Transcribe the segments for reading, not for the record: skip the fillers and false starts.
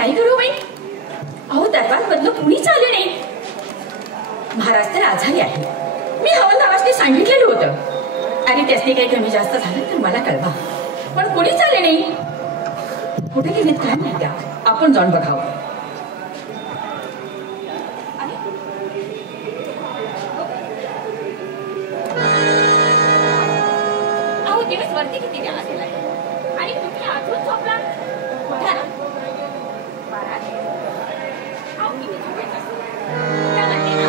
काय करू बाई? अहो दरबार बदल कुणीच आले नाही. महाराज तर आजारी आहे. मी हवालदारासनी सांगितलेलं होतं आणि त्यासनी काही कमी जास्त झालं तर मला कळवा. पण कुणीच आले नाही. कुठे गेलेत काय माहिती. आपण जाऊन बघावं. अहो दिवस वरती किती वेळा गेला आणि तुम्ही आजून झोपला. उठा ना महाराज. अहो किती झोपायचं असतं काय म्हणते ना.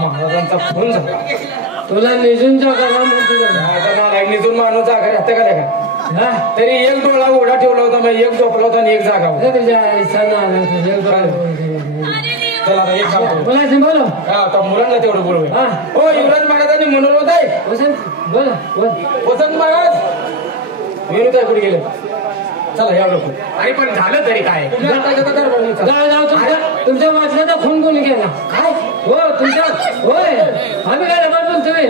महाराजांचा फोन झाला. तुला निजून जागा निजून माणूस जागा राहतं का लेखा. तरी एक डोळा ओढा ठेवला होता. मग एक झोपला होता आणि एक जागा होता. बोलो आता मुलांना तेवढं बोलू. हो युवराज महाराजांनी म्हणून होत आहे. बोला वसंत महाराज विनोद आहे कुठे गेले. चला या लोक. अरे पण झालं तरी काय. तुमच्या वाचल्याचा फोन कोणी केला काय. हो तुमच्या होय आम्ही काय बोलतो तुम्ही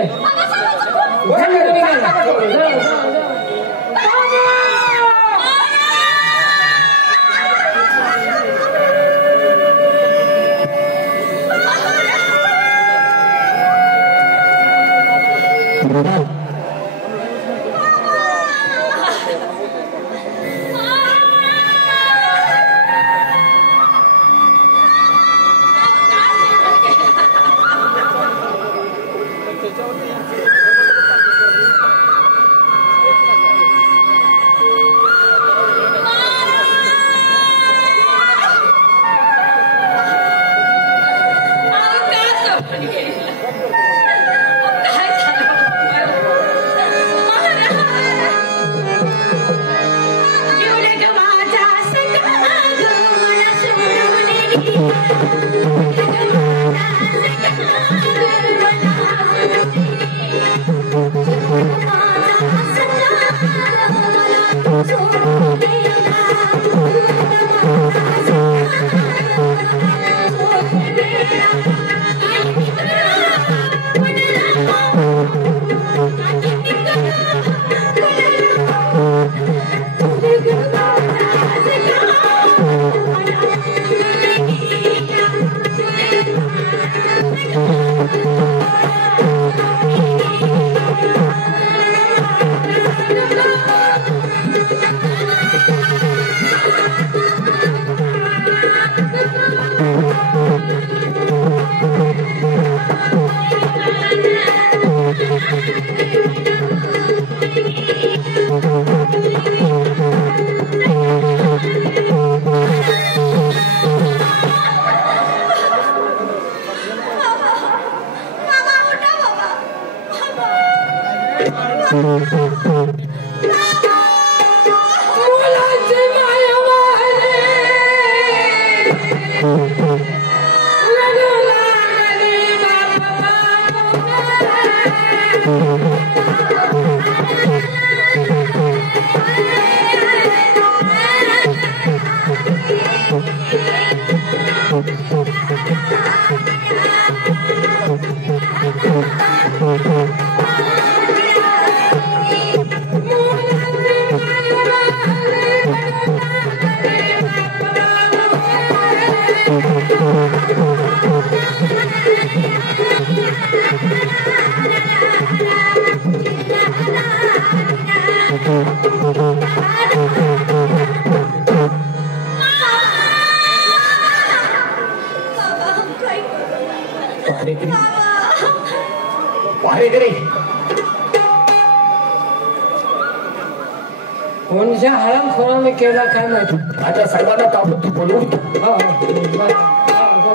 कोणत्या हरामखोराने केला काय माहिती. माझ्या साहेबांना ताबडतोब बोलवून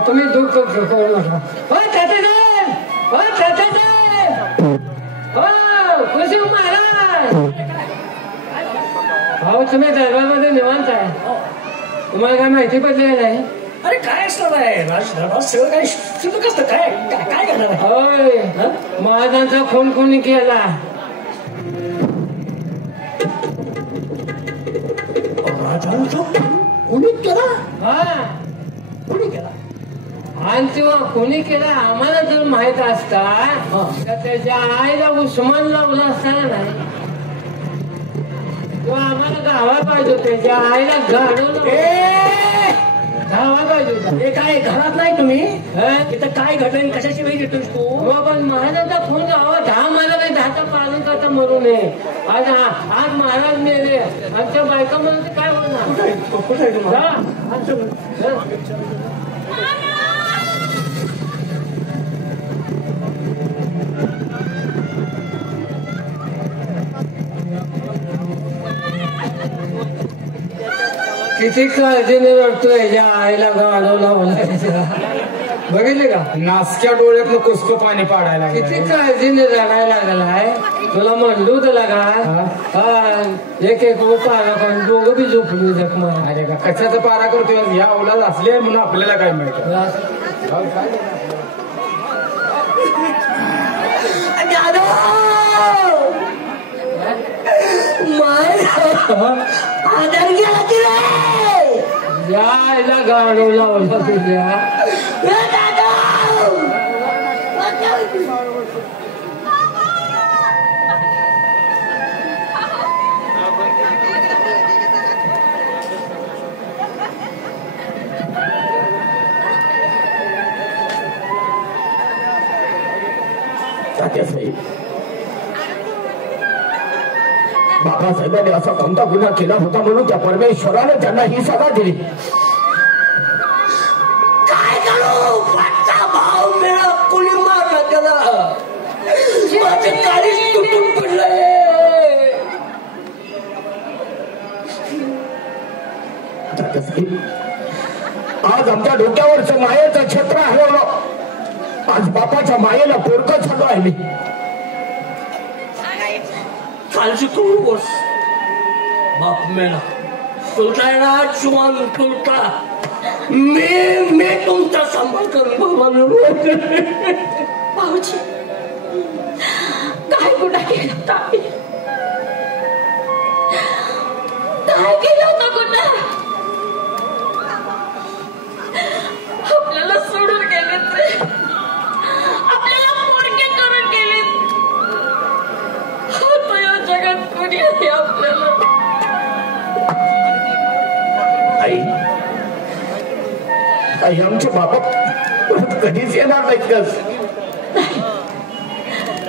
तुम्ही दुःख करू नका. खुशी महाराज भाऊ तुम्ही दरबारमध्ये निवांत आहे. तुम्हाला काय माहिती पडली नाही. अरे काय असणार आहे राज सगळं काय शिल्लक असतं. काय काय काय करणार आहे. होय महाराजांचा खून कोणी केला. कोणी केला. हा कोणी केला. आणि तेव्हा कोणी केला आम्हाला जर माहित असता तर त्याच्या आईला उस्मान लावला असताना नाही. तेव्हा आम्हाला गावा पाहिजे त्याच्या आईला गाडवलं गावा पाहिजे. हे काय घरात नाही तुम्ही इथं काय घडलं कशाची वेळ घेतोस तू. पण महाराजांचा फोन गावा 10 मला नाही 10चा पालन करता मरू नये. आज महाराज मेले आमच्या बायका म्हणून काय होणार. कुठे आहे तुम्हाला. किती काळजीने रडतोय याच्या आईला गाडवला बघितले का. नासक्या डोळ्यातनं कुसकं पाणी पाडायला किती काळजीने रडायला लागलाय. तुला म्हणलो तुला का एक पारा पण दोघं बी झोपली जखमा. अरे का कशाचा पारा करतोय. या ओलाद असले म्हणून आपल्याला काय माहिती. आधार गेला की रे. यायला गाडो लावला तुझ्या. बाबासाहेबांनी असा कोणता गुन्हा केला होता म्हणून त्या परमेश्वराने त्यांना ही सजा दिली. काय करू. फाटचा भाव मेळा कुणी मारला त्याला. माझे काळीच तुटून पडले. आज आमच्या डोक्यावरचं मायेचं छत्र हरवलं. आज बापाच्या मायेला पोरकं झालो आहे मी. काळजी करू बस. बाप मेला तुलता आहे ना जुमान तुलता. मी तुमचा सांभाळ करून भाऊजी काय गुन्हा केला होता. काय केलं होतं गुन्हा. आपल्याला सोडून गेलेत रे. आपल्याला पोरके करून गेलेत. आता या जगात कोणी आहे आपल्याला. आई आई आमचे बाबा परत कधीच येणार नाहीत कस.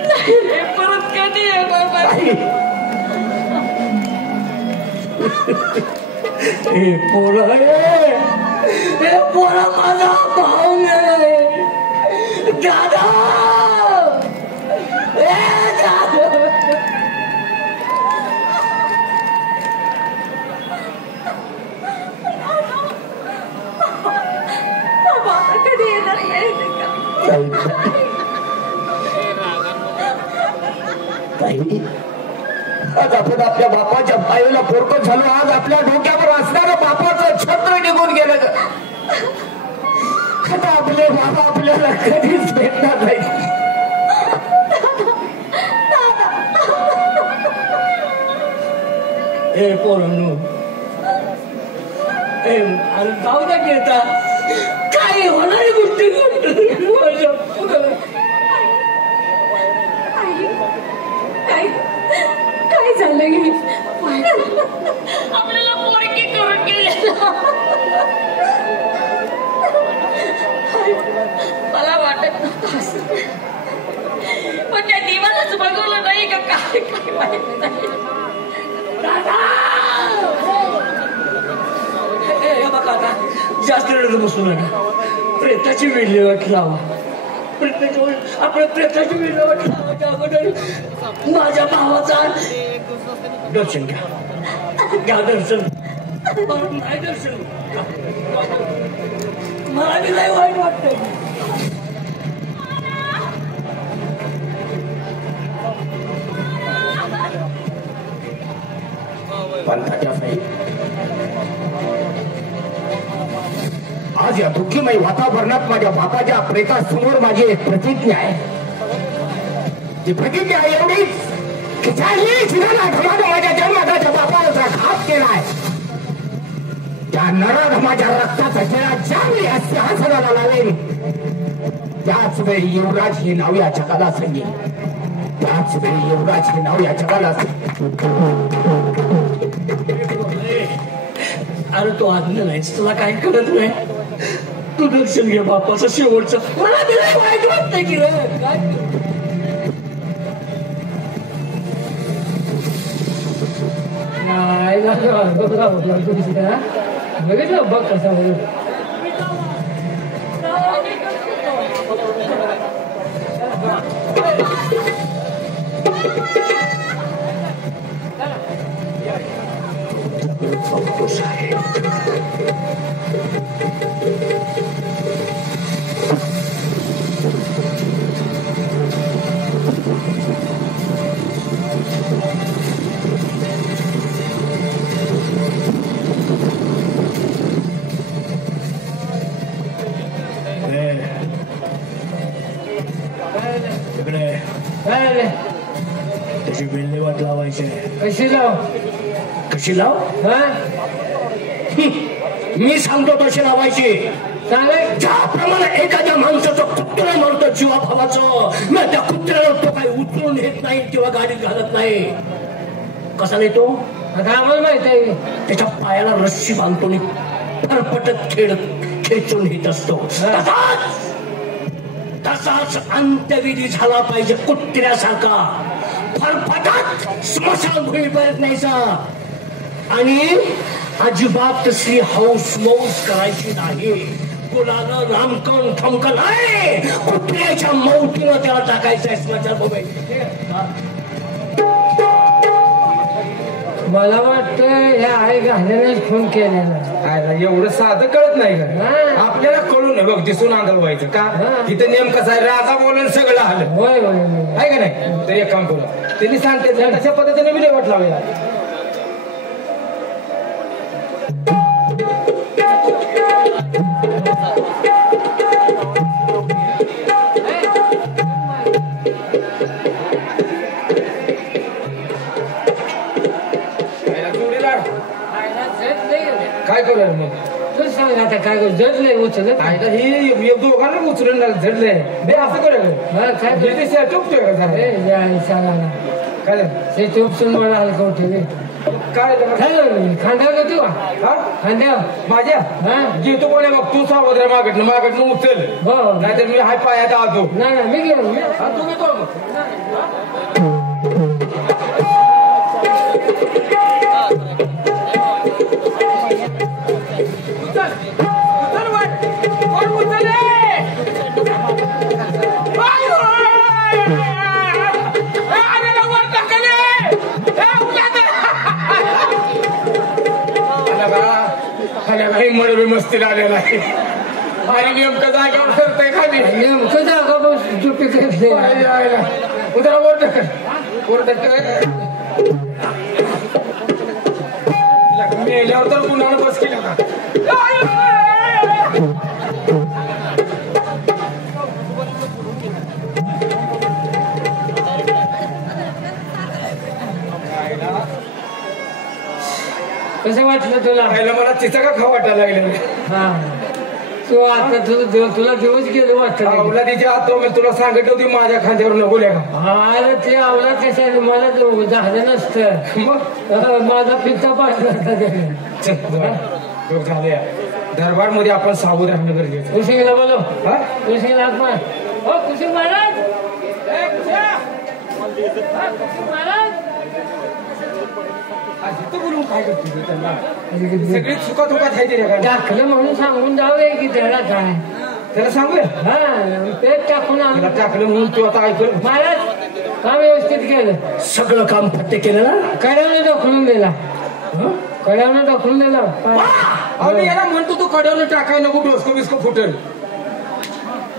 नाही रे परत कधी येणार नाही. हे पोरा हे पोरा माझा भाऊ नाही. दादा कधी येणार नाही. आज आपण आपल्या बापाच्या पायाला पोरकं झालो. आज आपल्या डोक्यावर असणारं बापाचं छत्र निघून गेलं. आता आपले बाबा आपल्याला कधीच भेटणार नाही. हे पोरांनो जाऊ द्या घेता. काय होणारी गोष्टी काय झालं गे. आपल्याला पोरकी करून गेले. मला वाटत नव्हतं पण त्या देवालाच बघवलं नाही का काय काय माहित नाही. बघा आता जास्त रडत बसू नका. प्रेताची विल्हेवाट लावा. आपल्या प्रेताची विल्हेवाट लावायच्या अगोदर माझ्या भावाचा दर्शन घ्या. घ्या दर्शन नाही दर्शन मला बी लय वाईट वाटतंय पंथाच्या साई आज या दुःखीमय वातावरणात माझ्या बापाच्या प्रेतासमोर माझी एक प्रतिज्ञा आहे. ती प्रतिज्ञा एवढीच की ज्याही जीवाला धमानं माझ्या जन्मदाच्या बापाचा घात केलाय त्या नराधमाच्या रक्ताचा जरा ज्यावेळी हास्याला लावेल त्याच वेळी युवराज हे नाव या जगाला सांगेल. त्याच वेळी युवराज हे नाव या जगाला अरे तो आज्ञा नाहीस तुला काही कळत नाही. तू दर्शन घे बापाचं शेवटचं. मला बी लय वाईट वाटतंय की रे काय बघितलं बघ कसा त्याची विल्हेवाट लावायची. कशी लाव कशी लाव मी सांगतो तशी लावायची. ज्याप्रमाणे एखाद्या माणसाचं कुत्रा मरतं जीवाभावाचं मग त्या कुत्र्याला तो काही उचलून घेत नाही किंवा गाडीत घालत नाही. कसा नाही तो आम्हाला माहित आहे. त्याच्या पायाला रस्सी बांधतो आणि फरफटत खेचून घेत असतो. तसाच अंत्यविधी झाला पाहिजे कुत्र्यासारखा फरफटत स्मशानभूमीपर्यंत न्यायचा. आणि अजिबात तसली हौस मौस करायची नाही. गुलानं रामकन थमकन आहे कुत्र्याच्या मौतीनं त्याला टाकायचं आहे स्मशानभूमीत. मला वाटतं ह्या आई घालण्यानेच फोन केलेला. एवढं साधं कळत नाही का आपल्याला कळू नये बघ दिसून आंधळ व्हायचं का. इथं नेमकं आहे राजा बोलून सगळं आलं होय होय आहे का नाही. तर एक काम करू त्यांनी सांगते तशा पद्धतीने विल्हेवाट लावूया. काय करूया मग तू सांग आता काय करू. जडलंय उचलत ही दोघांना उचलून झडलंय बे असं करूया काय ते उपसून मला हलका उठे काय खांद्यावर घेतो का खांद्यावर माझ्या घेतो कोणी मग तू सावध मागटनं उचल नाहीतर मी हाय पायात आतो. नाही मी घेऊ तू घेतो काही मरवी मस्तीला आलेला आहे आणि नेमकं जागेवर करतोय खाली नेमकं जागा उद्या वर मेल्यावर तर पुन्हा बस केला का. कसं वाटलं तुला. मला तिचा का खाऊ वाटायला लागलं. तू आता तुला दिवस गेले वाटत. तिच्या आत तुला सांगत होती माझ्या खांद्यावर नको का. अरे ते आवला कशा मला झालं नसतं मग माझा पित्ता पाडला झाले. दरबार मध्ये आपण सावध राहणं गरजेचं. कुशिंगला बोलो कुशिंगला हो कुशिंग महाराज बोलून काय करतो त्यांना सगळी चुका टाकलं म्हणून सांगून जाऊया की त्याला काय त्याला सांगूया. ते टाकून टाकलं म्हणून तू आता ऐकलं महाराज काम व्यवस्थित केलं सगळं काम फत्ते केलं ना. करायला ढोकलून दिला कड्यानं टाकून दिला मी याला म्हणतो तू कड्यावर टाकाय नको डोसको बिस्को फुटेल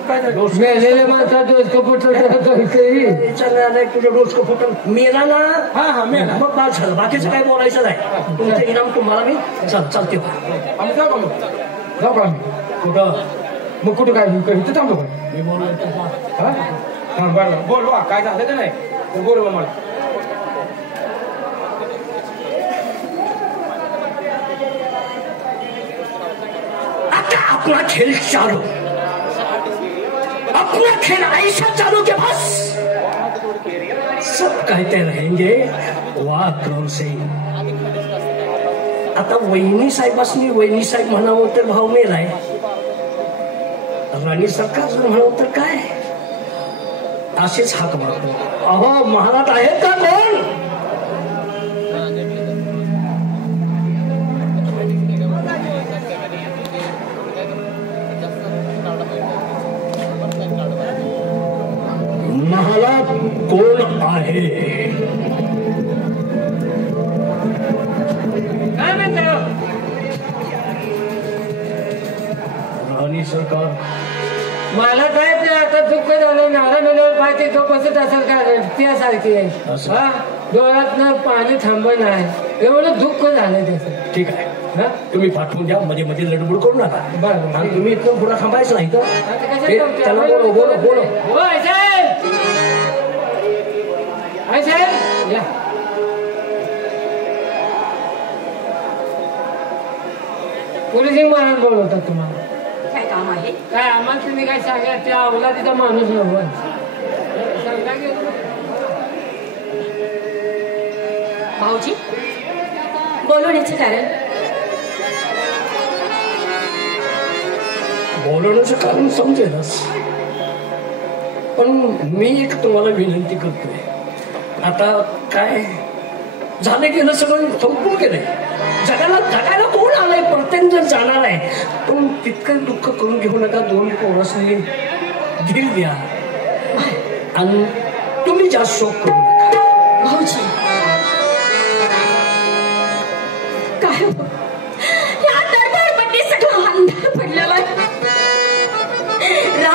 मेलेल्या माणसात डोसकं फुटलं तुझं डोसकं फुटल मेला ना. हा मेला मग बाद झालं बाकीचं काय बोलायचं नाही. तुमचं इनाम तुम्हाला मी चालते आम्ही जाऊ का आम्ही कुठं मग कुठं काय इथं थांबलो का मी बोलतो हा बरं बोलवा काय झालं का नाही बोलवा मला. आता अपना खेळ चालू अपना खेल ऐसा चालू के बस सब कहते रहेंगे वाह कौन से. आता वहिनी साहेबांनी वहिनी साहेब म्हणावं तर भाव मेलाय. राणी सरकार जर म्हणावं तर काय असेच हाक मारतो. अहो महाराज आहेत का कोण. महाराज कोण आहे काय म्हणतो राणी सरकार. मला काय ते आता दुःख झालं नारा मेल्यावर पाहिजे तो कसं असेल काय त्यासारखी आहे असं. हा डोळ्यातनं पाणी थांबत नाही एवढं दुःख झालं त्याचं. ठीक आहे तुम्ही पाठवून द्या मध्ये मध्ये लडबड करू नका. बरं आणि तुम्ही इथं पुढे थांबायचं नाही तर त्याला बोलो बोलो बोलो. या पोलीस महाराज बोलवतात तुम्हाला. काय काम आहे. काय आम्हाला तुम्ही काय सांगा त्या अवलादीचा माणूस नव्हता सांगा की भाऊजी बोलवण्याचे कारण. बोलवण्याचं कारण समजेलच पण मी एक तुम्हाला विनंती करतोय. आता काय झालं गेलं सगळं संपून गेलंय. जगायला कोण आलाय प्रत्येक जण जाणार आहे. पण तितकं दुःख करून घेऊ नका. 2 पोरांनी धीर द्या आणि तुम्ही जास्त शोक करू